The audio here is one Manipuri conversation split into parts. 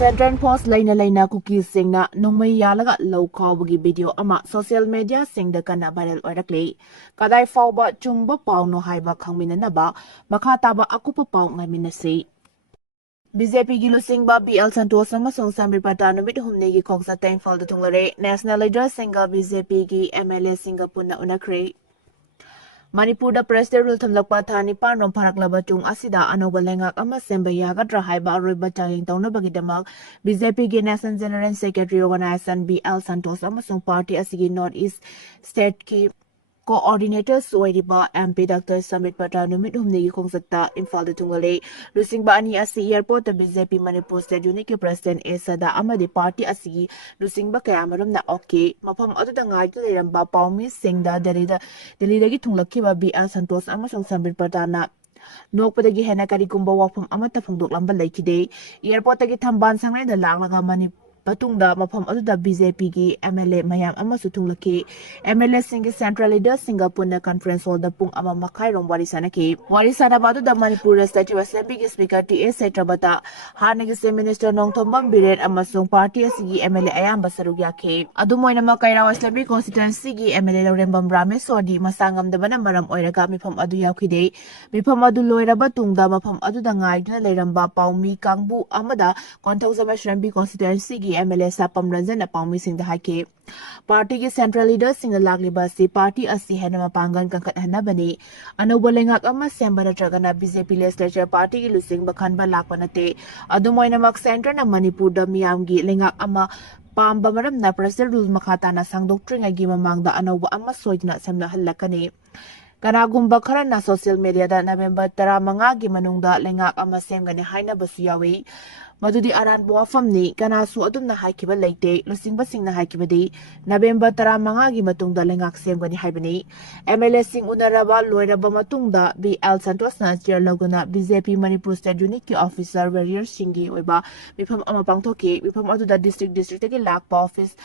Central Post laina Kuki singna Nongmei Yanlaga low cowbuggy video ama social media sing the kana viral Oirakhre Kadai fauba chumba pau no haiba kangminanaba makataba akupa pau ngaminasi BJP Gilusingba BL Santos amasung Samir Patanumit humnegi Koksa Thankful the Tungare National Leader Singa BJP gi MLA Singa PUNNA UNAKHRE Manipur da President rule thamlakpa thani panom pharaklaba chung asida anoba lengak ama semba yagadra haiba aroiba changing taunabagi damak BJP gi National General Secretary Organization BL Santos amasung party asigi North East State ki Coordinator Soiriba MP Dr. Samit Patanumit humnegi kongsakta Imphal da Tungale Lusingba ani asi airport da BJP Manipur State Unit ki President Esada amadi party asigi Lusingba kayamaram na okay mafam aduda ngai leiramba paumi singda Delhi dagi thunglakhiba BL Santos amasung Samit Patana nokpadagi hena karigumba wafam amata phongdoklamba leikide airport dagi thamban sangnai da langlaga mani Patungda mafam aduda BJP gi MLA mayam amasu thunglakhi MLA singi Central Leader Singa PUNNA Conference Hall da pung ama makhai rom warisana badu da Manipur Legislative Assembly gi Speaker TA Setrabata hanagi se Minister Nongthombam Biren amasung party asigi MLA ayamba sarugyakhe adumoina makairawa Assembly constituency gi MLA Lorembam Ramesh Sodi masangam dabana maram oiraga mifam adu yakhide mifam adu loiraba tungda mafam adu da ngaidna leiramba paumi kangbu amada Konthausa Shrambi constituency gi MLA Sapam Ranjan Paumi Singh Hake Party ki Central Leader Singh Lagliba si Party asi Henama Pangan Kankat Hanabani Anobolengak ama Sembara Tragana BJP Legislature Party ki Lusing Bakhanba Lakpanate Adumoina Mak Center na Manipur da Miyamgi Lengak ama Pamba maram na President Rule Makata na sang doctrine agi mamangda anoba ama soidna samna halakani Kanagumba khara na social media da November 15 gi manungda lengak ama semgani haina basu yawi Madudi aran buafam ni kanasu adum na haikiba leite lusingba singna haikibadi November 15 gi matungda lengak semgani haibani MLA sing unaraba loiraba matungda BL Santos na chair loguna BJP Manipur State Unit ki officer warrior singi oiba mifam ama pangthoki mifam aduda district ki lakpa office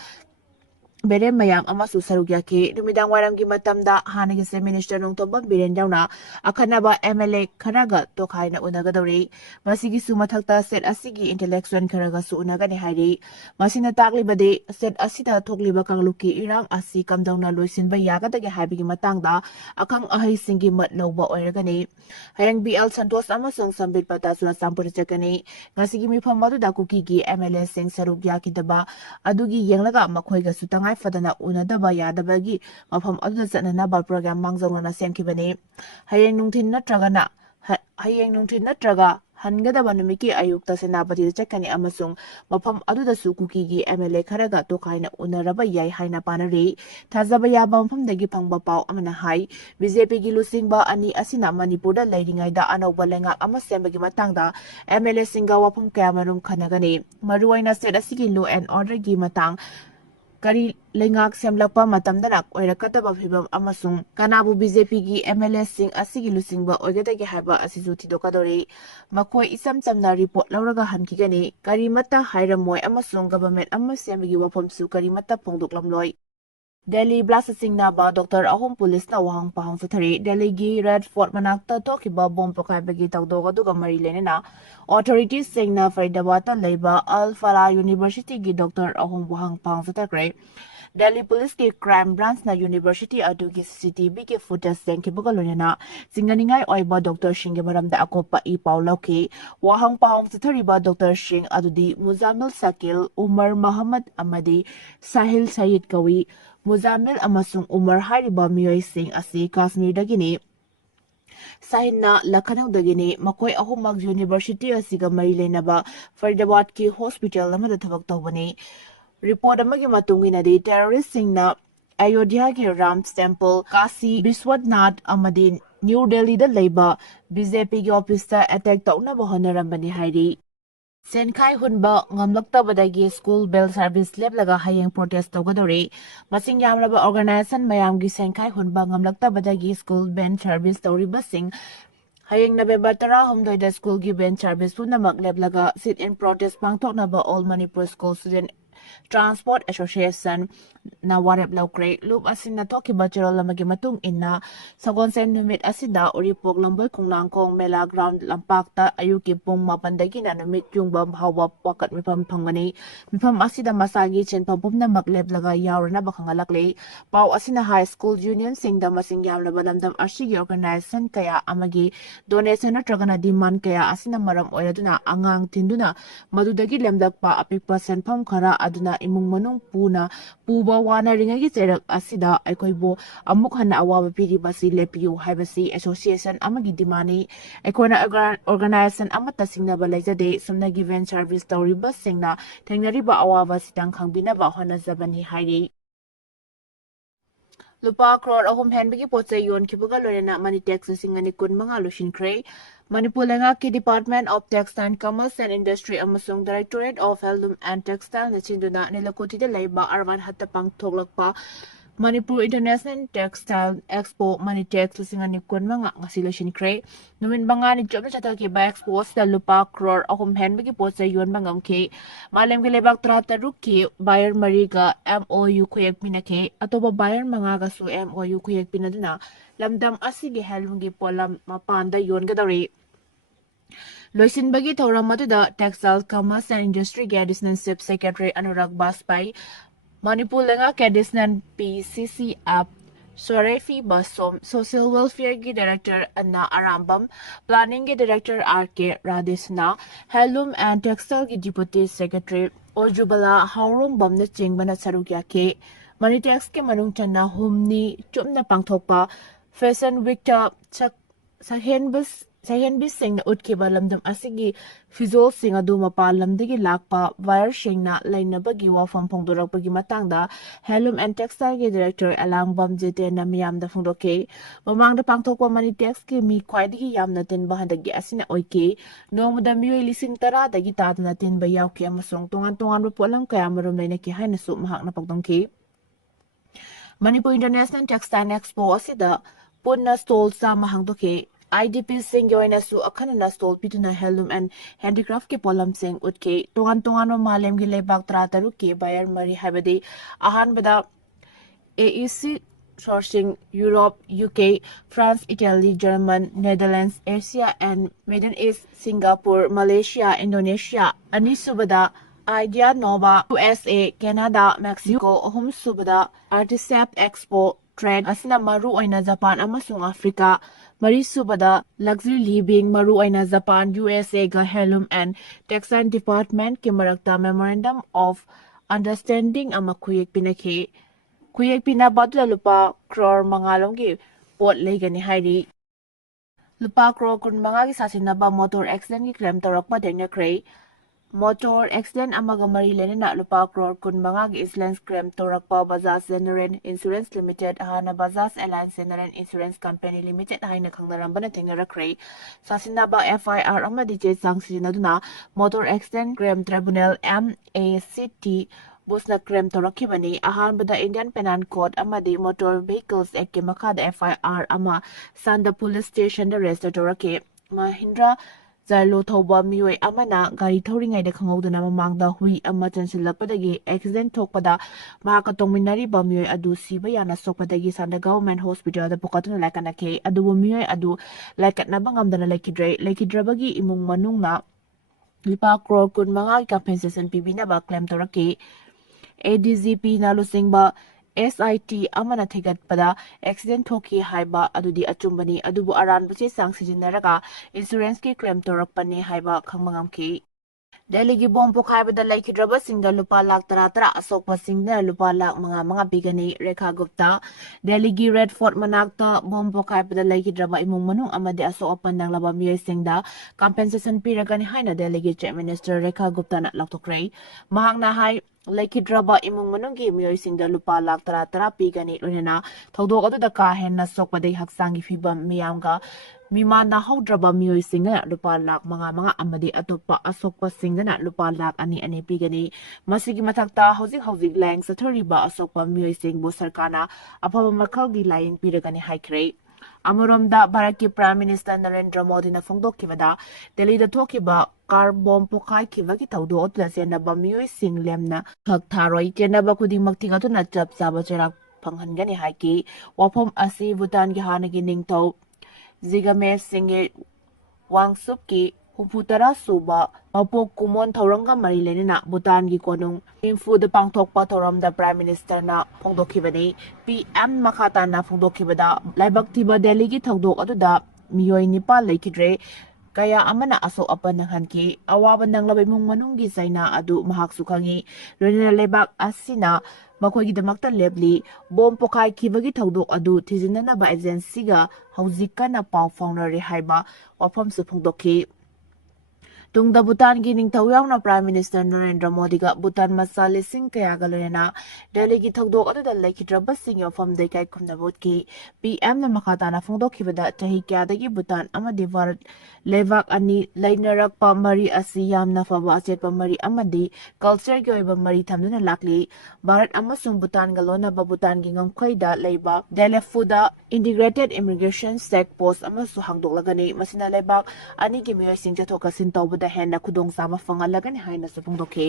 Bere mayam amasu sarugyake numidang waram gi matamda hanagi se Minister Nongthombam Biren Dauna akhanaba MLA kharaga tokhaina unagadori masigi sumathakta set asigi intellectual kharaga su unagani hairi masina taklibade set asida thokliba kangluki irang asi kamdauna loisinba yagadagi haibigi matangda akhang ahai singi mat loba oiragani hayang BL Santos amasung Sambit Patasuna sampur chakani ngasigi mifam da Kuki gi MLA sing sarugyaki daba adugi yenglaga makhoiga sutangai fadana unadaba yadabagi mafam aduda chananaba program mangzongna semkibani hayeng nungthin natraga hangadaba numiki ayukta senapati chakani amasung mafam aduda su Kuki gi MLA kharaga tokaina unaraba yai haina panari thazaba yaba mafam dagi phangba pau amana hai BJP gi lusingba ani asina Manipurda leiringai da anoba lenga ama sembagi matangda MLA singa wafam kayamarum khanagani maruaina set asigi law and order gi matang Kari lengak semlakpa matamdanak oirakataba phibam amasung kanabu BJP gi MLA sing asigi lusingba oigadagi haiba asisu thidokadori makoi isam chamna report lauraga hankigani karimata hairamoi amasung government amma sembagi wafamsu karimata phongdoklamloi Delhi blast singna ba Dr. Ahom police na wahang pahang suthari Delhi gi Red Fort manakta tokiba bomb pakaibagi tawdoga duga mari lenena authorities singna Faridabad leiba Al Falah University gi Dr. Ahom wahang pahang suthakre Delhi Police ki crime branch na university adugi CCTV ki footage sengkibaga lonena singaningai oiba Dr. Singh maramda akopa I paulauki wahang pahang suthariba Dr. Singh adudi Muzamil Sakil Umar Muhammad Amadi Sahil Sayed Kawi Muzamil amasung Umar hariba miyoi sing asi Kashmir dagini Sahinna Lakhanau dagini makoi ahumak university asiga mari lenaba Faridabad ki hospital namada thabak tawbani report amagi matungina de terrorist singna Ayodhya ki Ram's Temple Kasi Biswanath amadi New Delhi da leiba BJP ki office ta attack taunaba honarambani hairi Senkai hunba ngamlaktabadagi school bell service leblaga hayeng protest tawgadori masing yamraba organization mayamgi Senkai hunba ngamlaktabadagi school bell service tawribasing hayeng November 10 da school gi bell service punamak leblaga sit in protest pangthoknaba All Manipur School Student Transport Association na warep laukre loop asin na toki bachero lamagi matung inna sagon sen numit asida uripok lamboy kunglangkong mela ground lampakta ayuki pung mapandagi na numit yung hawa pakat mipam pangmani mipam asida masagi chen pabum na magleb laga yawra na bakangalakle pau asina high school union singda masing yawla balamdam arshigi organization kaya amagi donation na tragana demand kaya asina maram oiraduna angang tinduna madudagi lemdakpa apikpa senpam khara aduna imung manung puna puba wana ringagi cherak asida aikoibo amuk hana awaba piri basi lepiu haibasi association amagi dimani aikona organization amata singnaba leijade sumna given service tawriba singna thengnariba awaba sitang khangbinaba honazabani hairi Lupa crore ahum henbagi potse yon kibuga lorena money tax singani kun mga lushinkre Manipur lenga ki Department of Textile and Commerce and Industry amasung Directorate of Handloom and Textile na chinduna nilakuti de laiba arman hatapang thoglakpa Manipur International Textile Expo Manitex singani kun mga ngasilushinkre numin banga ni job na chataki ba expo sa lupa crore ahum henbagi potse yon bangam ke malem ke lebak trataruk ki buyer mariga MOU kuyak pinake atoba buyer mga gasu MOU kuyak pinaduna lamdam asigi helmgi polam mapanda yon gadari Loisinbagi thawram maduda Textile Commerce and Industry Additional Secretary Anurag Baspai Manipur lenga Additional PCC app Sorefi Basom Social Welfare gi Director Anna Arambam Planning gi Director RK Radisna Handloom and Textile gi Deputy Secretary Ojubala Haurong Bamna Chingbana Sarukya ke Manitex ke manung channa humni chumna pangthokpa Fashion Week ta Sahenbis sing na utkiba lamdam asigi fizol sing adu mapa lamdagi lakpa wire shing na line na bagi wafam pongdurak bagi matangda Handloom and Textile ki Director Alang Bam Jete na miyam da fungdoke mamang da pangtokwa Manitex ki mi kwaidagi yam na tin bahandagi asina oike no muda miyo ilising tara dagi tata na tin bayaw ki amasong tungan-tungan rupo kaya marum na ki hay na su mahak na pagdongki Manipur International Textile Expo asida PUNNA stall sa mahangdoke IDP sing yoina su akhanana stall pituna Handloom and handicraft ke polam sing utke tungan no malem gi lebak trataru ke buyer mari habade ahan bada AEC sourcing Europe, UK, France, Italy, German, Netherlands, Asia and Middle East, Singapore, Malaysia, Indonesia, Anisubada Idea Nova, USA, Canada, Mexico, Ahum Subada, Artisapt Expo, Trade, Asina Maru Oina Japan, Amasung Africa, Marisubada, Luxury Living, Maru Oina Japan, USA, ga Handloom and Textile Department, Kimarakta Memorandum of Understanding, Amakuyek Pinake, Kuyek Pinabatu Lupa, Crore Mangalongi, Port Legani Hairi. Lupa Crore Kun Mangagi Sasinaba Motor Accident, Krem Torokma Denakre. Motor accident amaga marilene na lupa crore kun mga Islands Krem Torakpa Bajaj General Insurance Limited ahana Bajaj Alliance General Insurance Company Limited ay nakanglaramba na tingarakre sa sinaba FIR amadi je sang sinaduna Motor Accident Krem Tribunal MACT bus na Krem Torakibani ahan bada Indian Penal Code amadi Motor Vehicles Act makada FIR ama Sanda Police Station the rest Torake Mahindra Zarlo Thoba Miyoy Amana Gari Thoringay de Kangoduna Mamangda Hui Ama Chansilapatagi accident Tokpada Makatongminari Bamyoy Adu Sibayana Sopatagi Sanda Government Hospital the Pocatuna Lakanake Adu Miyoy Adu Lakat Nabangam the Lakidrabagi Imung Manungna Lipa Crore Kun Manga Compensation Pibina ba claim Torake ADZP Nalusingba SIT amana thegat pada accident thoki haiba adudi achumbani adubu aran buche sang sijinaraga insurance ki claim torakpani haiba khangmangam ki Delhi gi bom pokhai bada laikidraba singda lupa lak tara asokpa singda lupa lak mga bigani Rekha Gupta Delhi gi Red Fort manakta bom pokhai bada laikidraba imung manung amade aso opan nang laba miyay singda compensation piragani haina Delhi gi Chief Minister Rekha Gupta na laktokray mahang na hai Laikidraba imung manunggi miyoy singda lupa lak tara pigani lunena thawdok adu da ka henna sokpaday haksangi fibam miyamga mima na hawdraba miyoy singa lupa lak mga amadi atopa asokpa singa na lupa lak ani pigani masigi matakta hawzik lang sa thoriba asokpa miyoy singbo sarkana apaba makalgi laing piragani haikre ꯑꯃꯔꯣꯝꯗ ꯚꯥꯔꯠꯀꯤ ꯄ꯭ꯔꯥꯏꯝ ꯃꯤꯅꯤꯁꯇꯔ ꯅꯔꯦꯟꯗ꯭ꯔ ꯃꯣꯗꯤꯅ ꯐꯣꯡꯗꯣꯛꯈꯤꯕꯗ ꯗꯦꯜꯂꯤꯗ ꯊꯣꯛꯈꯤꯕ ꯀꯥꯔ ꯕꯣꯝ ꯄꯣꯈꯥꯏꯈꯤꯕꯒꯤ ꯊꯧꯗꯣꯛ ꯑꯗꯨꯗ ꯆꯦꯟꯅꯕ ꯃꯤꯑꯣꯏꯁꯤꯡ ꯂꯦꯝꯅ ꯈꯛ ꯊꯥꯔꯣꯏ, ꯆꯦꯟꯅꯕ ꯈꯨꯗꯤꯡꯃꯛ ꯊꯤꯡꯒꯠꯇꯨꯅ ꯆꯞ ꯆꯥꯕ ꯆꯩꯔꯥꯛ ꯐꯪꯍꯟꯒꯅꯤ ꯍꯥꯏꯈꯤ꯫ ꯋꯥꯐꯝ ꯑꯁꯤ ꯚꯨꯇꯥꯟꯒꯤ ꯍꯥꯟꯅꯒꯤ ꯅꯤꯡꯊꯧ ꯖꯤꯒꯃꯦ ꯁꯤꯡꯒꯦ ꯋꯥꯡꯁꯨꯞꯀꯤ 70 ꯁꯨꯕ ꯃꯄꯣꯛ ꯀꯨꯝꯑꯣꯟ ꯊꯧꯔꯝꯒ ꯃꯔꯤ ꯂꯩꯅꯅ ꯚꯨꯇꯥꯟꯒꯤ ꯀꯣꯅꯨꯡ ꯊꯤꯝꯐꯨꯗ ꯄꯥꯡꯊꯣꯛꯄ ꯊꯧꯔꯝꯗ ꯄ꯭ꯔꯥꯏꯝ ꯃꯤꯅꯤꯁꯇꯔꯅ ꯐꯣꯡꯗꯣꯛꯈꯤꯕꯅꯤ꯫ PM ꯃꯈꯥ ꯇꯥꯅ ꯐꯣꯡꯗꯣꯛꯈꯤꯕꯗ ꯂꯥꯏꯕꯛ ꯊꯤꯕ ꯗꯦꯜꯂꯤꯒꯤ ꯊꯧꯗꯣꯛ ꯑꯗꯨꯗ ꯃꯤꯑꯣꯏ 9 ꯂꯩꯈꯤꯗ꯭ꯔꯦ, ꯀꯌꯥ ꯑꯃꯅ ꯑꯁꯣꯛ ꯑꯄꯟ ꯅꯪꯍꯟꯈꯤ꯫ ꯑꯋꯥꯕ ꯅꯪꯂꯕ ꯏꯃꯨꯡ ꯃꯅꯨꯡꯒꯤ ꯆꯩꯅꯥ ꯑꯗꯨ ꯃꯍꯥꯛꯁꯨ ꯈꯪꯏ꯫ ꯂꯣꯏꯅꯅ ꯂꯩꯕꯥꯛ ꯑꯁꯤꯅ ꯃꯈꯣꯏꯒꯤꯗꯃꯛꯇ ꯂꯦꯞꯂꯤ꯫ ꯕꯣꯝ ꯄꯣꯈꯥꯏꯈꯤꯕꯒꯤ ꯊꯧꯗꯣꯛ ꯑꯗꯨ ꯊꯤꯖꯤꯟꯅꯅꯕ ꯑꯦꯖꯦꯟꯁꯤꯒ ꯍꯧꯖꯤꯛ ꯀꯟꯅ ꯄꯥꯎ ꯐꯥꯎꯅꯔꯤ ꯍꯥꯏꯕ ꯋꯥꯐꯝꯁꯨ ꯐꯣꯡꯗꯣꯛꯈꯤ꯫ ꯇꯨꯡꯗ ꯚꯨꯇꯥꯟꯒꯤ ꯅꯤꯡꯊꯧ ꯌꯥꯎꯅ ꯄ꯭ꯔꯥꯏꯝ ꯃꯤꯅꯤꯁꯇꯔ ꯅꯔꯦꯟꯗ꯭ꯔ ꯃꯣꯗꯤꯒ ꯚꯨꯇꯥꯟ ꯃꯆꯥ ꯂꯤꯁꯤꯡ ꯀꯌꯥꯒ ꯂꯣꯏꯅꯅ ꯗꯦꯜꯂꯤꯒꯤ ꯊꯧꯗꯣꯛ ꯑꯗꯨꯗ ꯂꯩꯈꯤꯗ꯭ꯔꯕꯁꯤꯡꯒꯤ ꯃꯐꯝꯗ ꯏꯀꯥꯏ ꯈꯨꯝꯅꯕ ꯎꯠꯈꯤ꯫ PMꯅ ꯃꯈꯥ ꯇꯥꯅ ꯐꯣꯡꯗꯣꯛꯈꯤꯕꯗ ꯆꯍꯤ ꯀꯌꯥꯗꯒꯤ ꯚꯨꯇꯥꯟ ꯑꯃꯗꯤ ꯚꯥꯔꯠ ꯂꯩꯕꯥꯛ ꯑꯅꯤ ꯂꯩꯅꯔꯛꯄ ꯃꯔꯤ ꯑꯁꯤ ꯌꯥꯝꯅ ꯐꯕ ꯑꯆꯦꯠꯄ ꯃꯔꯤ ꯑꯃꯗꯤ ꯀꯜꯆꯔꯒꯤ ꯑꯣꯏꯕ ꯃꯔꯤ ꯊꯝꯗꯨꯅ ꯂꯥꯛꯂꯤ꯫ ꯚꯥꯔꯠ ꯑꯃꯁꯨꯡ ꯚꯨꯇꯥꯟꯒ ꯂꯣꯟꯅꯕ ꯚꯨꯇꯥꯟꯒꯤ ꯉꯝꯈꯩꯗ ꯂꯩꯕ ꯗꯦꯂꯦꯐꯨꯗ ꯏꯟꯇꯤꯒ꯭ꯔꯦꯇꯦꯗ ꯏꯃꯤꯒ꯭ꯔꯦꯁꯟ ꯆꯦꯛ ꯄꯣꯁꯠ ꯑꯃꯁꯨ ꯍꯥꯡꯗꯣꯛꯂꯒꯅꯤ꯫ ꯃꯁꯤꯅ ꯂꯩꯕꯥꯛ ꯑꯅꯤꯒꯤ ꯃꯤꯑꯣꯏꯁꯤꯡ ꯆꯠꯊꯣꯛ ꯆꯠꯁꯤꯟ ꯇꯧꯕꯗ ꯍꯦꯟꯅ ꯈꯨꯗꯣꯡꯆꯥꯕ ꯐꯪꯍꯜꯂꯒꯅꯤ ꯍꯥꯏꯅꯁꯨ ꯐꯣꯡꯗꯣꯛꯈꯤ꯫